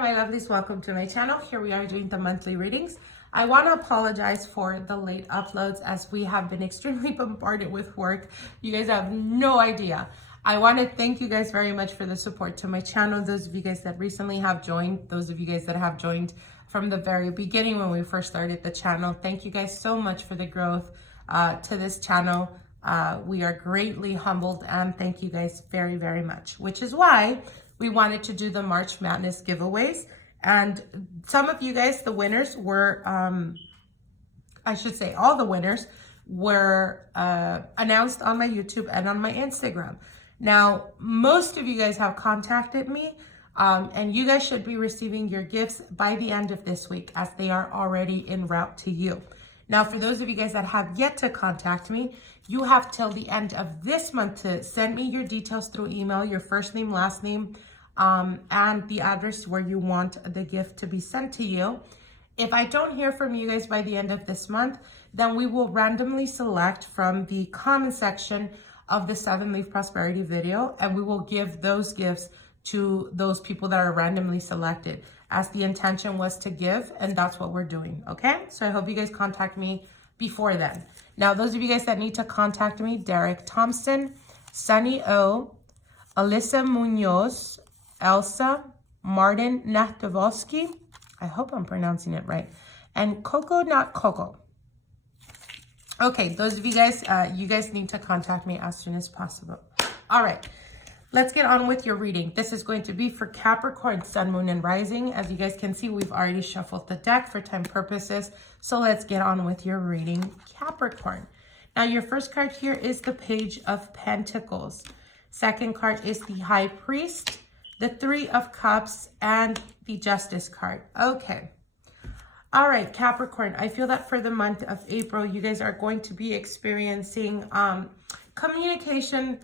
my lovelies, welcome to my channel. Here we are doing the monthly readings. I want to apologize for the late uploads as we have been extremely bombarded with work. You guys have no idea. I want to thank you guys very much for the support to my channel. Those of you guys that recently have joined, those of you guys that have joined from the very beginning when we first started the channel, thank you guys so much for the growth to this channel. We are greatly humbled and thank you guys very, very much, which is why we wanted to do the March Madness giveaways. And some of you guys, the winners were, I should say all the winners were announced on my YouTube and on my Instagram. Now, most of you guys have contacted me and you guys should be receiving your gifts by the end of this week as they are already en route to you. Now, for those of you guys that have yet to contact me, you have till the end of this month to send me your details through email, your first name, last name, and the address where you want the gift to be sent to you. If I don't hear from you guys by the end of this month, then we will randomly select from the comment section of the 7-Leaf Prosperity video, and we will give those gifts to those people that are randomly selected, as the intention was to give, and that's what we're doing, okay? So I hope you guys contact me before then. Now, those of you guys that need to contact me, Derek Thompson, Sunny O, Alyssa Munoz, Elsa, Martin Nahtovolsky, I hope I'm pronouncing it right, and Coco Not Coco. Okay, those of you guys need to contact me as soon as possible. All right, let's get on with your reading. This is going to be for Capricorn, Sun, Moon, and Rising. As you guys can see, we've already shuffled the deck for time purposes. So let's get on with your reading, Capricorn. Now, your first card here is the Page of Pentacles. Second card is the High Priest, the Three of Cups, and the Justice card. Okay. All right, Capricorn, I feel that for the month of April, you guys are going to be experiencing communication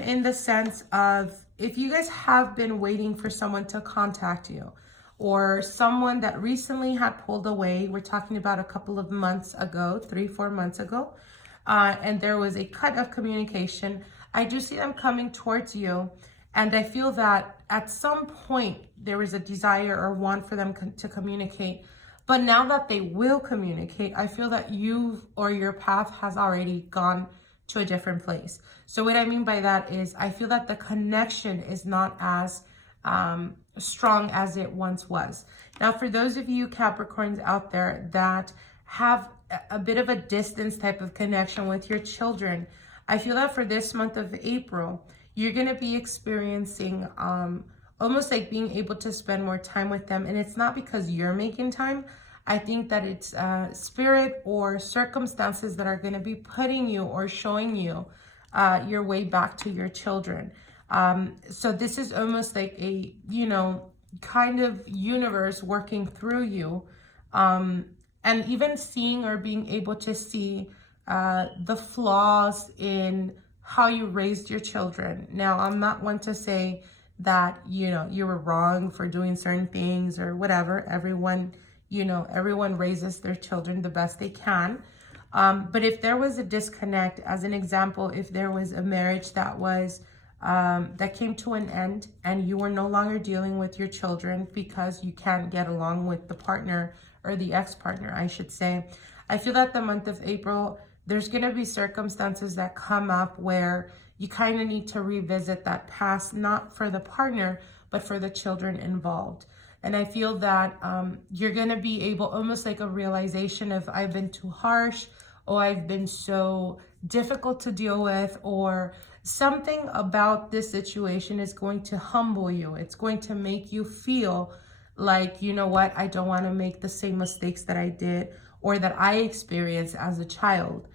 in the sense of if you guys have been waiting for someone to contact you or someone that recently had pulled away, we're talking about a couple of months ago, 3-4 months ago, and there was a cut of communication, I do see them coming towards you. And I feel that at some point there was a desire or want for them to communicate. But now that they will communicate, I feel that you or your path has already gone to a different place. So what I mean by that is I feel that the connection is not as strong as it once was. Now, for those of you Capricorns out there that have a bit of a distance type of connection with your children, I feel that for this month of April, you're going to be experiencing almost like being able to spend more time with them. And it's not because you're making time. I think that it's spirit or circumstances that are going to be putting you or showing you your way back to your children. So this is almost like a, kind of universe working through you. And even seeing or being able to see the flaws in how you raised your children. Now, I'm not one to say that, you were wrong for doing certain things or whatever. Everyone raises their children the best they can. But if there was a disconnect, as an example, if there was a marriage that was, that came to an end and you were no longer dealing with your children because you can't get along with the partner or the ex-partner, I should say, I feel that the month of April, there's going to be circumstances that come up where you kind of need to revisit that past, not for the partner, but for the children involved. And I feel that you're going to be able, almost like a realization of I've been too harsh, or I've been so difficult to deal with, or something about this situation is going to humble you. It's going to make you feel like, you know what, I don't want to make the same mistakes that I did or that I experienced as a child.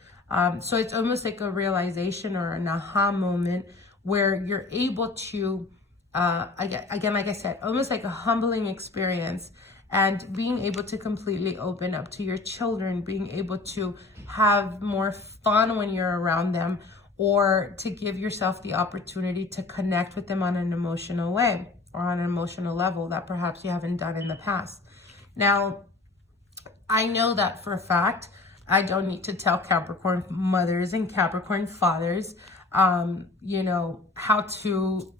So it's almost like a realization or an aha moment where you're able to, again, like I said, almost like a humbling experience, and being able to completely open up to your children, being able to have more fun when you're around them, or to give yourself the opportunity to connect with them on an emotional way or on an emotional level that perhaps you haven't done in the past. Now, I know that for a fact. I don't need to tell Capricorn mothers and Capricorn fathers, how to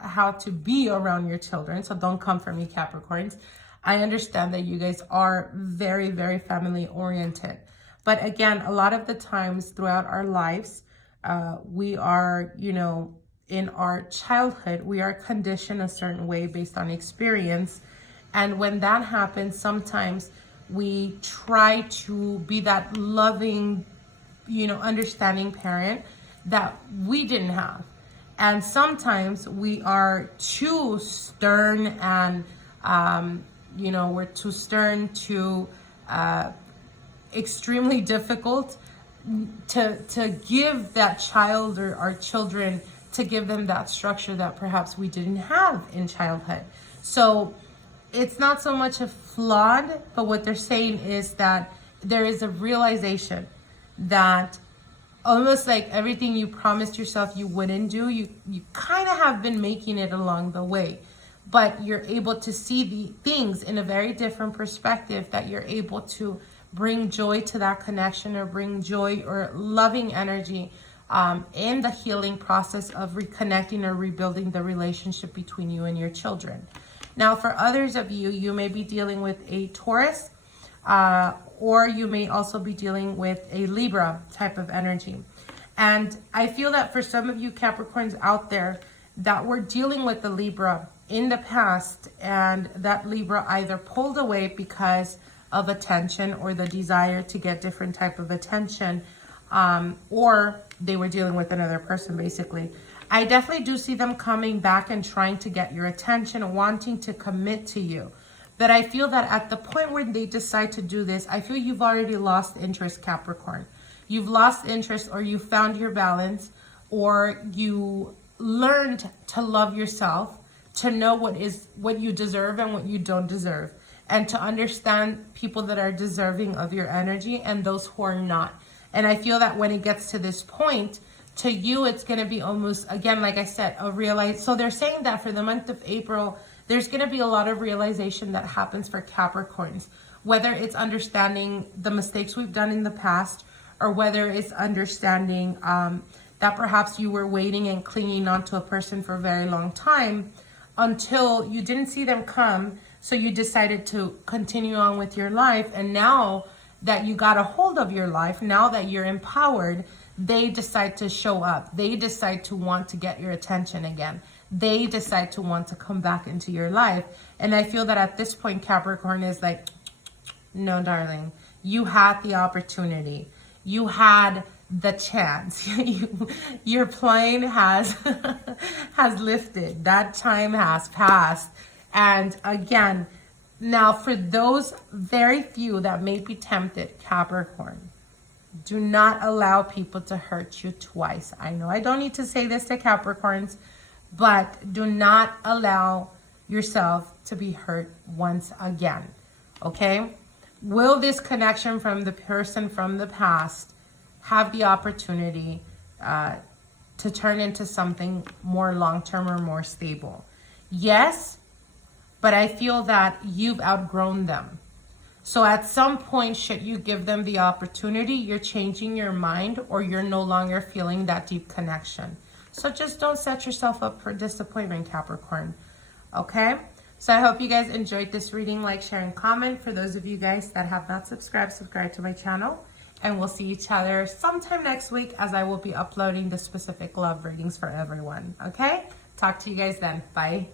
how to be around your children. So don't come for me, Capricorns. I understand that you guys are very, very family oriented. But again, a lot of the times throughout our lives, we are, you know, in our childhood, we are conditioned a certain way based on experience. And when that happens, sometimes we try to be that loving, you know, understanding parent that we didn't have. And sometimes we are too stern and, you know, we're too stern, too extremely difficult to give that child or our children, to give them that structure that perhaps we didn't have in childhood. So it's not so much a flawed, but what they're saying is that there is a realization that almost like everything you promised yourself you wouldn't do, you kind of have been making it along the way. But you're able to see the things in a very different perspective, that you're able to bring joy to that connection, or bring joy or loving energy in the healing process of reconnecting or rebuilding the relationship between you and your children. Now, for others of you, you may be dealing with a Taurus, or you may also be dealing with a Libra type of energy. And I feel that for some of you Capricorns out there that were dealing with the Libra in the past, and that Libra either pulled away because of attention or the desire to get different type of attention, or they were dealing with another person basically. I definitely do see them coming back and trying to get your attention, wanting to commit to you. But I feel that at the point where they decide to do this, I feel you've already lost interest, Capricorn. You've lost interest, or you found your balance, or you learned to love yourself, to know what you deserve and what you don't deserve, and to understand people that are deserving of your energy and those who are not. And I feel that when it gets to this point, to you, it's going to be almost, again, like I said, a realize. So they're saying that for the month of April, there's going to be a lot of realization that happens for Capricorns, whether it's understanding the mistakes we've done in the past, or whether it's understanding that perhaps you were waiting and clinging on to a person for a very long time until you didn't see them come. So you decided to continue on with your life. And now that you got a hold of your life, now that you're empowered, they decide to show up. They decide to want to get your attention again. They decide to want to come back into your life. And I feel that at this point, Capricorn is like, no, darling, you had the opportunity. You had the chance. Your plane has lifted. That time has passed. And again, now for those very few that may be tempted, Capricorn, do not allow people to hurt you twice. I know I don't need to say this to Capricorns, but do not allow yourself to be hurt once again, okay? Will this connection from the person from the past have the opportunity to turn into something more long-term or more stable? Yes, but I feel that you've outgrown them. So at some point, should you give them the opportunity, you're changing your mind, or you're no longer feeling that deep connection. So just don't set yourself up for disappointment, Capricorn. Okay? So I hope you guys enjoyed this reading. Like, share, and comment. For those of you guys that have not subscribed, subscribe to my channel. And we'll see each other sometime next week, as I will be uploading the specific love readings for everyone. Okay? Talk to you guys then. Bye.